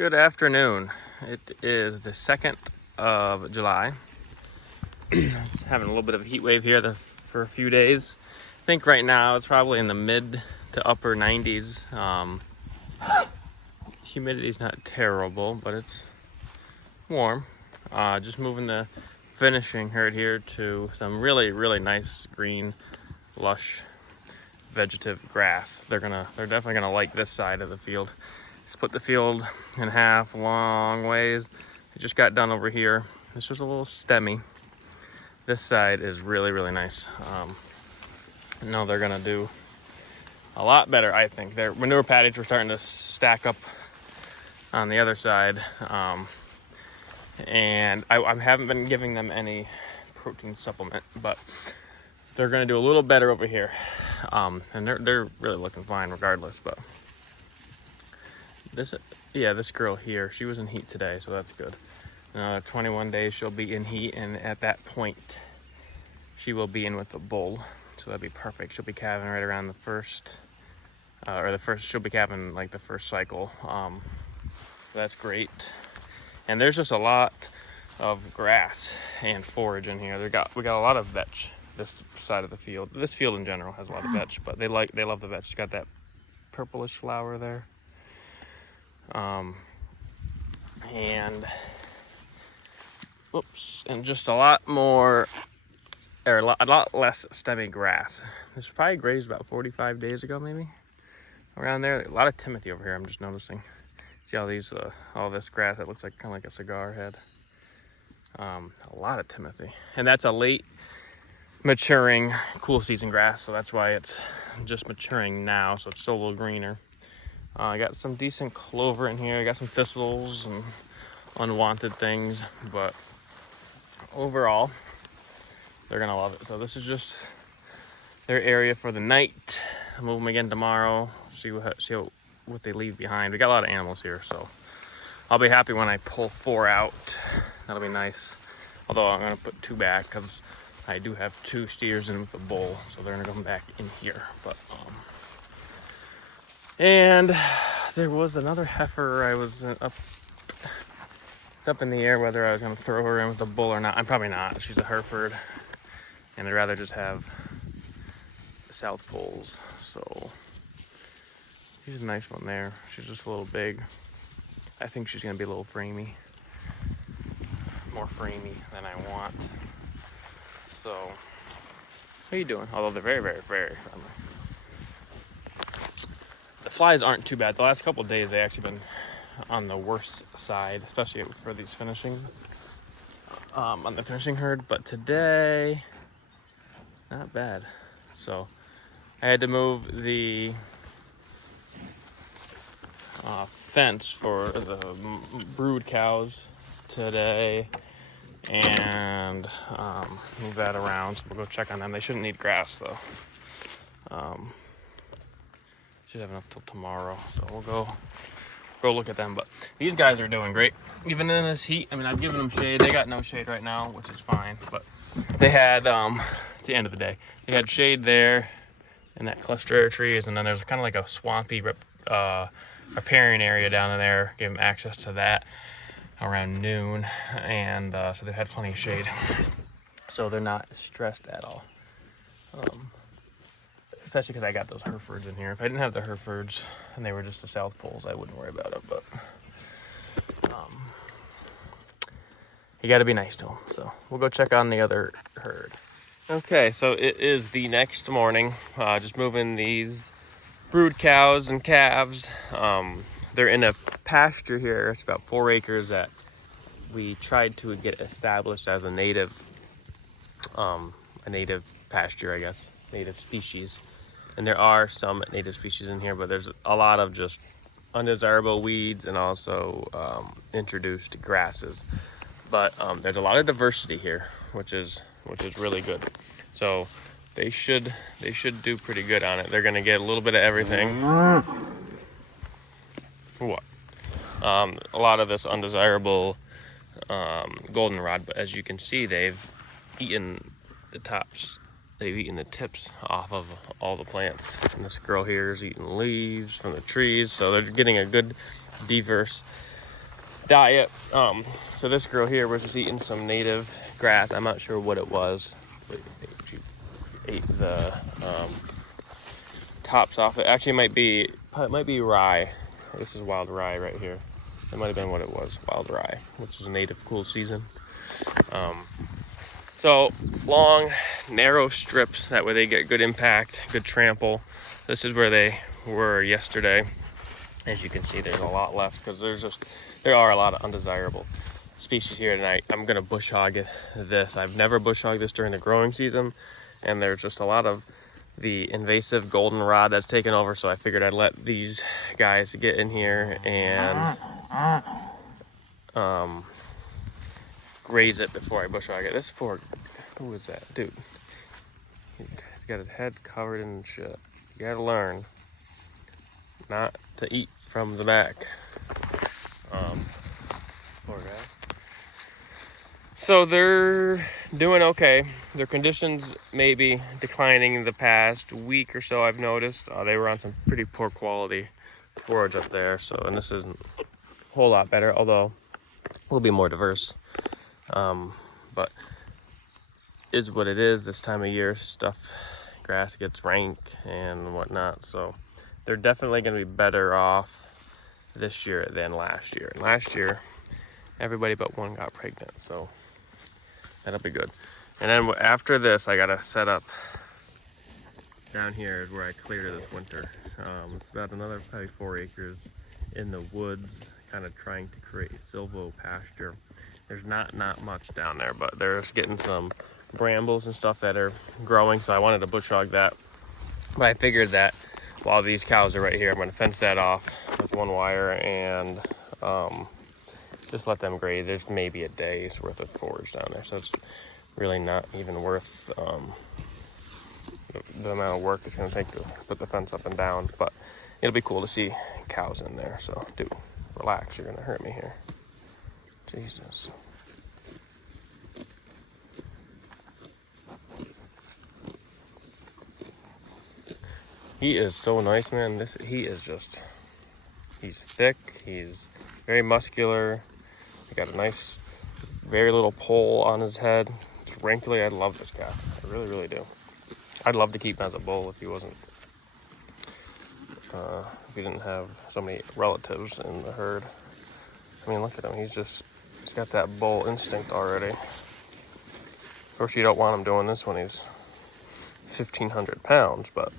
Good afternoon. It is the 2nd of July. It's having a little bit of a heat wave here for a few days. I think right now it's probably in the mid to upper 90s. Humidity's not terrible, but it's warm. Just moving the finishing herd here to some really, really nice green, lush, vegetative grass. They're definitely gonna like this side of the field. Split the field in half long ways. It just got done over here. This was a little stemmy. This side is really, really nice. No, they're gonna do a lot better, I think. Their manure patties were starting to stack up on the other side. And I haven't been giving them any protein supplement, but they're gonna do a little better over here. And they're really looking fine regardless, but this girl here, she was in heat today, so that's good. 21 days she'll be in heat, and at that point she will be in with the bull, so that'd be perfect. She'll be calving right around the first she'll be calving like the first cycle. That's great. And there's just a lot of grass and forage in here. We got a lot of vetch this side of the field. This field in general has a lot of vetch, but they love the vetch. It's got that purplish flower there. And just a lot more, or a lot less stemmy grass. This was probably grazed about 45 days ago, maybe around there. A lot of timothy over here, I'm just noticing. See all these, all this grass that looks like kind of like a cigar head. A lot of timothy, and that's a late maturing cool season grass, so that's why it's just maturing now, so it's still a little greener. I got some decent clover in here. I got some thistles and unwanted things, but overall they're gonna love it. So this is just their area for the night. I'll move them again tomorrow, see what they leave behind. We got a lot of animals here, so I'll be happy when I pull 4 out. That'll be nice, although I'm gonna put 2 back because I do have 2 steers in with the bull, so they're gonna come back in here. But and there was another heifer. It's up in the air whether I was gonna throw her in with the bull or not. I'm probably not. She's a Hereford, and I'd rather just have the South Poles. So she's a nice one there. She's just a little big. I think she's gonna be a little framey, more framey than I want. So how you doing? Although they're very, very, very friendly. The flies aren't too bad. The last couple of days they actually been on the worst side, especially for these finishing on the finishing herd. But today, not bad. So I had to move the fence for the brood cows today and move that around. So we'll go check on them. They shouldn't need grass though. Should have enough till tomorrow, so we'll go look at them. But these guys are doing great, even in this heat. I mean, I've given them shade. They got no shade right now, which is fine. But they had it's the end of the day. They had shade there in that cluster of trees, and then there's kind of like a swampy riparian area down in there. Gave them access to that around noon, and so they've had plenty of shade. So they're not stressed at all. Especially because I got those Herefords in here. If I didn't have the Herefords and they were just the South Poles, I wouldn't worry about it. But you got to be nice to them. So we'll go check on the other herd. Okay, so it is the next morning. Just moving these brood cows and calves. They're in a pasture here. It's about 4 acres that we tried to get established as a native pasture, I guess, native species. And there are some native species in here, but there's a lot of just undesirable weeds and also introduced grasses. But there's a lot of diversity here, which is really good. So they should do pretty good on it. They're gonna get a little bit of everything. What? A lot of this undesirable goldenrod, but as you can see, they've eaten the tops. They've eaten the tips off of all the plants. And this girl here is eating leaves from the trees, so they're getting a good diverse diet. So this girl here was just eating some native grass. I'm not sure what it was. She ate the tops off it. Actually, it might be rye. This is wild rye right here. That might have been what it was, wild rye, which is a native cool season. So long, narrow strips. That way they get good impact, good trample. This is where they were yesterday. As you can see, there's a lot left because there are a lot of undesirable species here tonight. I'm gonna bush hog this. I've never bush hogged this during the growing season, and there's just a lot of the invasive goldenrod that's taken over. So I figured I'd let these guys get in here and graze it before I bush hog it. This poor, who is that dude? He's got his head covered in shit. You gotta learn not to eat from the back. Poor guy. So they're doing okay. Their conditions may be declining the past week or so, I've noticed. They were on some pretty poor quality forage up there. So, and this isn't a whole lot better, although will be more diverse. But is what it is this time of year. Grass gets rank and whatnot. So they're definitely going to be better off this year than last year. And last year, everybody but one got pregnant. So that'll be good. And then after this, I got to set up down here is where I cleared it this winter. It's about another probably 4 acres in the woods, kind of trying to create silvo pasture. There's not much down there, but there's getting some brambles and stuff that are growing, so I wanted to bush hog that. But I figured that while these cows are right here, I'm going to fence that off with one wire and just let them graze. There's maybe a day's worth of forage down there, so it's really not even worth the amount of work it's going to take to put the fence up and down. But it'll be cool to see cows in there. So, dude, relax. You're going to hurt me here. Jesus. He is so nice, man. He's thick. He's very muscular. He got a nice, very little pole on his head. Just wrinkly. I love this calf. I really, really do. I'd love to keep him as a bull if he wasn't, if he didn't have so many relatives in the herd. I mean, look at him. He's got that bull instinct already. Of course, you don't want him doing this when he's 1,500 pounds, but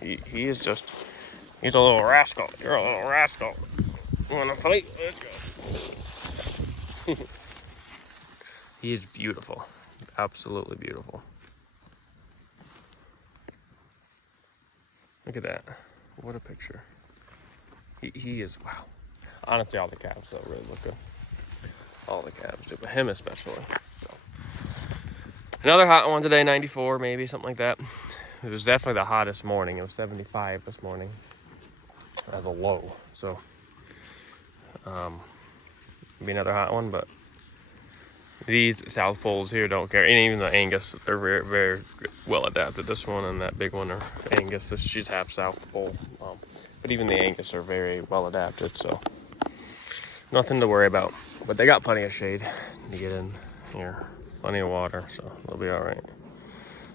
he is he's a little rascal. You're a little rascal. You want to fight? Let's go. He is beautiful. Absolutely beautiful. Look at that. What a picture. He is, wow. Honestly, all the calves, though, really look good. All the calves do, but him especially. So. Another hot one today, 94 maybe, something like that. It was definitely the hottest morning. It was 75 this morning as a low. So, be another hot one, but these South Poles here don't care. And even the Angus, they're very, very well adapted. This one and that big one are Angus. She's half South Pole. But even the Angus are very well adapted, so nothing to worry about. But they got plenty of shade to get in here. Plenty of water, so they'll be all right.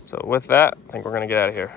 So with that, I think we're gonna get out of here.